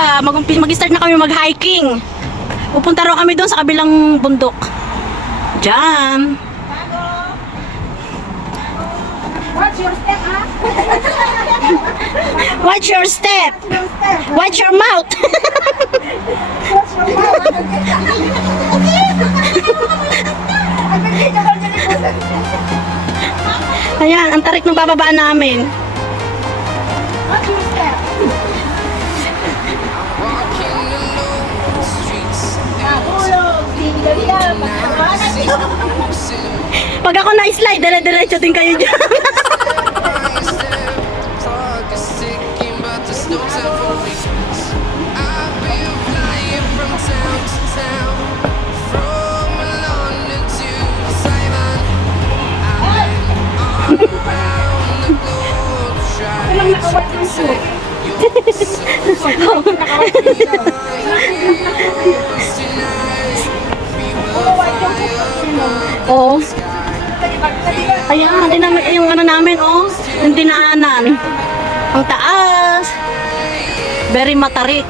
sila. Mag-start na kami mag-hiking. Pupunta raw kami doon sa kabilang bundok. Diyan. Watch your step, ha? Watch your step. Watch your mouth. Watch your mouth. Ayan, ang tarik ng bababa namin. Watch your step. Tulog. Dali-dali. Pag ako na-slide, dire-diretso din kayo dyan. Walang nakawat ng shoot. Oo. Ayan, namin yung ano namin, oh. Yung dinaanan. Ang taas. Very matarik.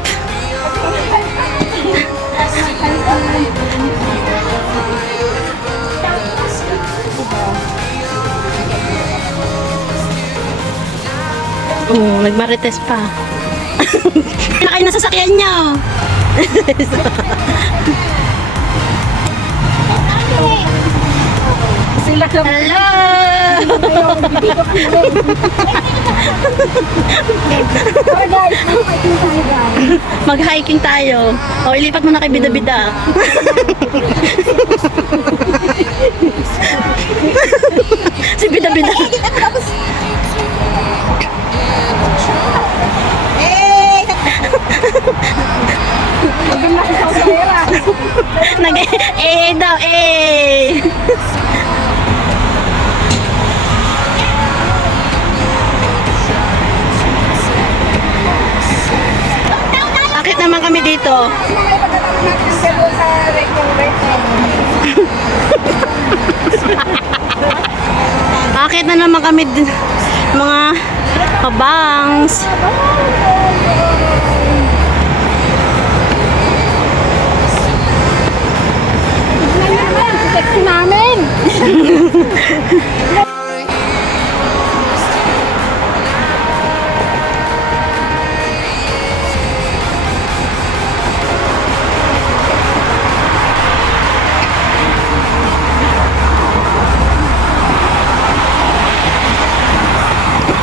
Oh, nagmarites pa. Nakay na sasakyan niya. Sila ka. Hello! Mag-hiking tayo. O, ilipat mo na kay Bida-Bida. Si Bida-Bida. Nag-eh daw, eh. Akit naman kami dito. Akit na naman kami mga kabangs. Sexy namin.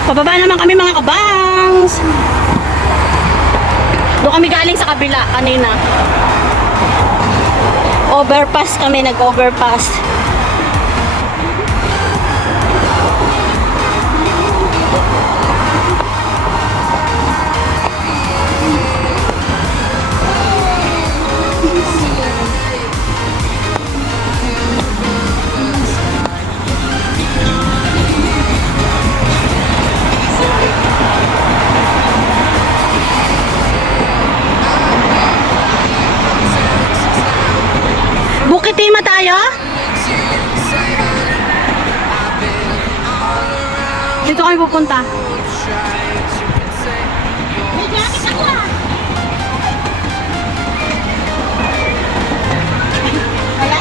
Pababa naman kami mga kabangs. Doon kami galing sa kabila kanina. Overpass kami, nag-overpass. Bukitima tayo? Dito kami pupunta. May jacket ako, ah. Wala?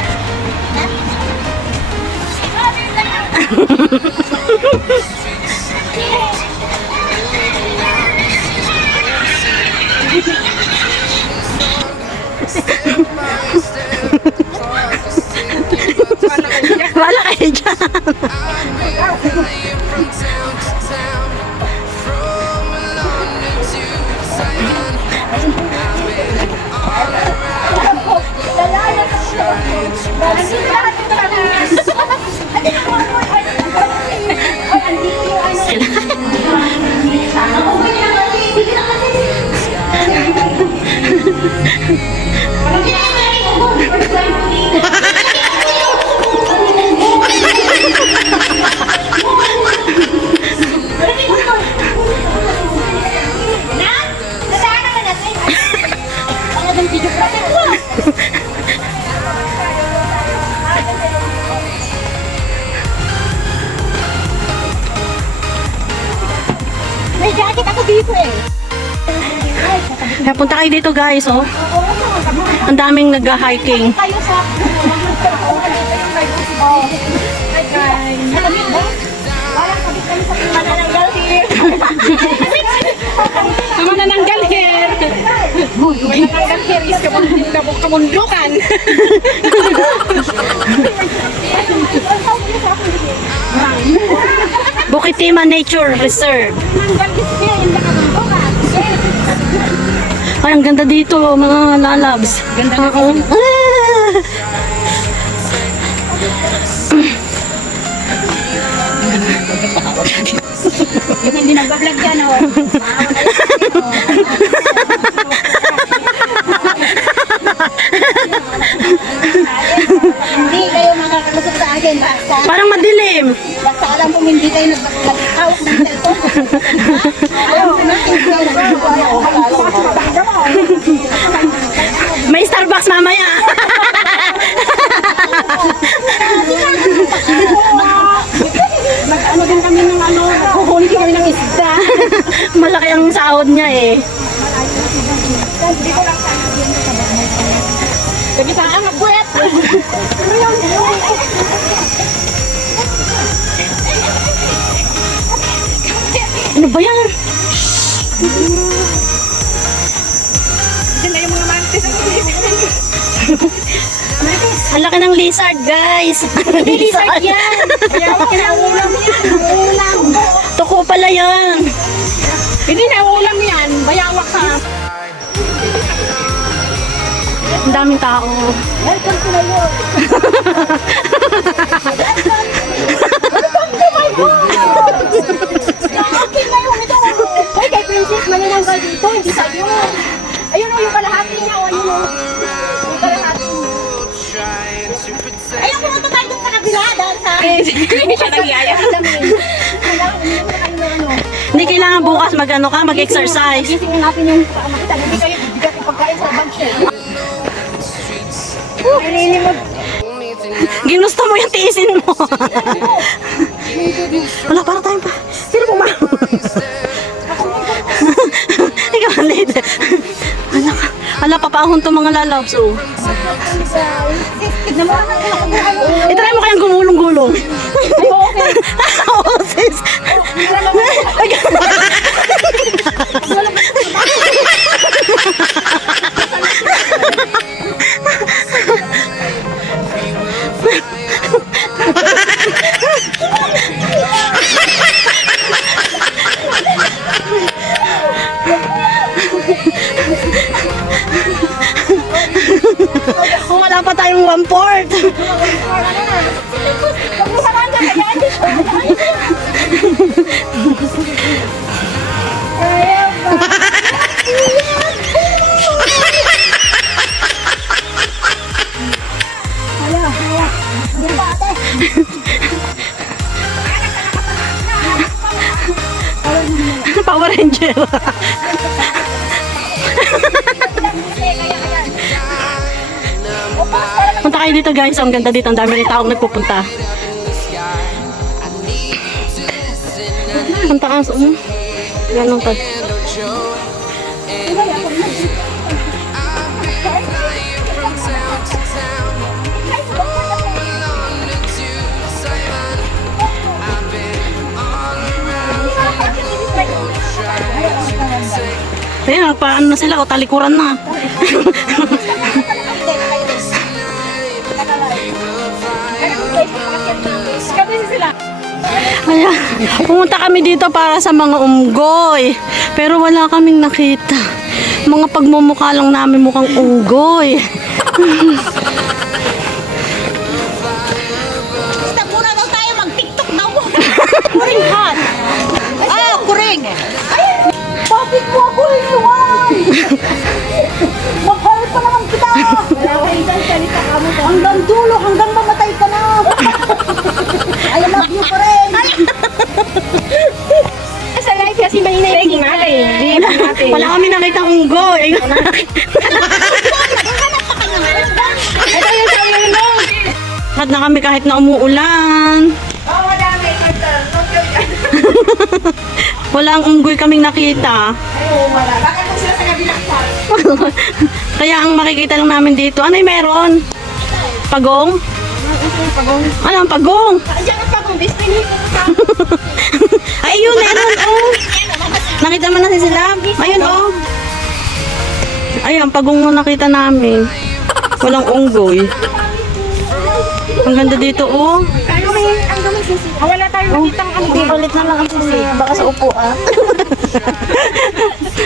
Wala kayo dyan. May jacket ako dito, eh. Kaya punta kayo dito guys, oh. Ang daming nag-hiking. Tayo sa... Hi guys. Parang kabit kami sa manananggal here. Manananggal here. Manananggal here is kamundukan. Bukitima Nature Reserve. Manananggal here, hindi ka mandukan. Ay, ang ganda dito, mga lalabs. Ganda na Hindi nagbablog yan, oh. Hindi kayo makakalusot sa akin. Parang madilim. Basta alam kong hindi kayo nagtawag ng cellphone. Alam ko na hindi kayo May Starbucks mamaya. Ano din kami ng ano, kuhuli kami ng isda. Malaki ang sahod niya eh. Nagitaan ang buwet. Ano ba yan? Diyan na yung mga mantis. Ang laki ng lizard, guys. Lizard Yan! Kinaulam yan! Ulam! Tuko pala yan. Hindi na ulam yan. Bayawak ka. Ang daming tao. Welcome to my world! Akin na yung ito! Hoy, kay Princess, manananggal dito, hindi sa'yo! Ayun o, yung kalahati niya, o ayun o. Yung kalahati. Ayun, pumunta tayo dun sa kabila, dahil sa... Hindi siya nagyaya. Kailangan, hindi mo na kayo na ano. Hindi kailangan bukas mag-ano ka, mag-exercise. Gisingin natin yung makita. Hindi kayo bigat yung pagkain sa bag siya. Nililimod. Ginusto mo yung tiisin mo. Wala, para tayong pa. Sino puma? Ikaw, late. Ala, papaahon to mga lalabs, oh. Tignan mo naman kung ako. Itry mo kayang gumulong-gulong. Ay, okay. Oo, sis. Oh, wala pa tayong 1/4. Pag-usapan ka kaya, hindi siya. Kaya ba? Hala. Hindi ba ate? Power Ranger. Punta kayo dito guys, ang ganda dito, ang dami rin taong nagpupunta. Ang taas, ganun to. Ayan, paano na sila, o talikuran na. Ayan, pumunta kami dito para sa mga unggoy. Pero wala kaming nakita. Mga pagmumukha lang namin mukhang unggoy. Stop muna daw tayo, mag-tiktok daw. Kuring hot. Kuring. Bakit mo ako iniwan? Mahal pa naman kita. Hanggang dulo, hanggang mamatay ka na. I love you pa rin. Sa live kasi mahinay natin. Wala kami nakita unggoy. Ito yung sabi mo. Lahat na kami kahit na umuulan. Oh, madami. Walang unggoy kaming nakita. Ay, wala. Bakit kung sila sa kabilang part? Kaya ang makikita lang namin dito, ano yung meron? Pagong? Ano ang pagong? Andiyan ang pagong destiny. Ay, yun, meron, oh. Nakita mo na si sila? Ayun, oh. Ayun, pagong mo nakita namin. Walang unggoy. Ang ganda dito, oh. Wala tayong nakitang ano. Ulit na lang ang sisi. Baka sa upo ah.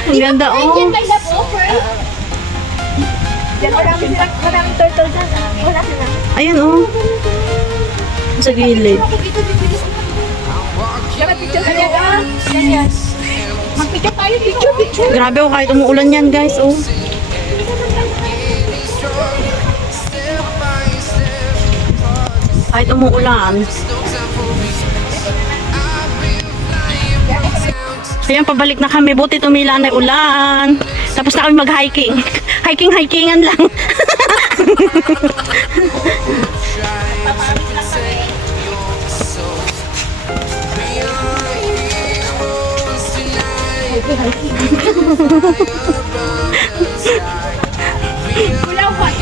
Ang ganda, oh. By the offer. Maraming turtle dyan. Wala sila. Ayun, oh. Sa gilid. Picture ka niya. Yes. Magpicture tayo. Picture. Grabe, oh, kahit umuulan yan, guys, oh. Kahit umuulan. Ayan, pabalik na kami. Buti tumila na yung ulan. Tapos na kami mag-hiking. Hiking-hikingan lang. Kulawat.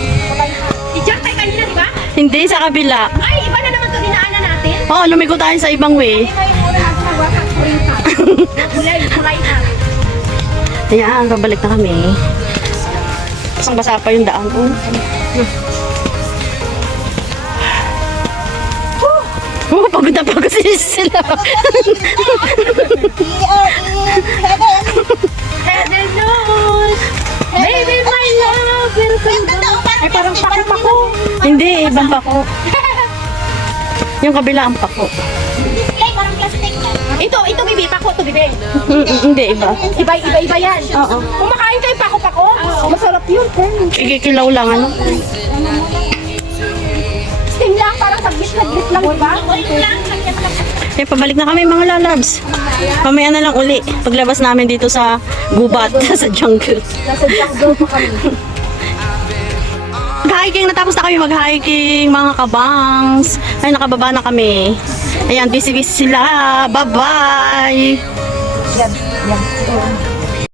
I-jack tayo kanina, di ba? Hindi, sa kabila. Ay, iba na naman ito dinaanan natin. Oo, lumiko tayo sa ibang way. Kulay na. Ayan, babalik na kami. Tapos basa pa yung daan. Pagod na pagod sila. Heaven knows. Baby, my love. Ay, parang pako-pako. Hindi, ibang pako. Yung kabila ang pako. Ay, parang plastic. Ito, bibi. Pako to, bibi. Hindi, iba. Iba yan. Oo. Kumakain kayo pako-pako? Masarap yun. Ikikilaw lang, ano? Sting lang, parang saglit lang, di ba? Kaya pabalik na kami mga lalabs. Mamaya na lang uli. Paglabas namin dito sa gubat, sa jungle. Nasa jungle pa kami. Mag-hiking, natapos na kami mag-hiking, mga kabangs. Ay, nakababa na kami. Ayan, busy-busy sila. Bye-bye! Yan.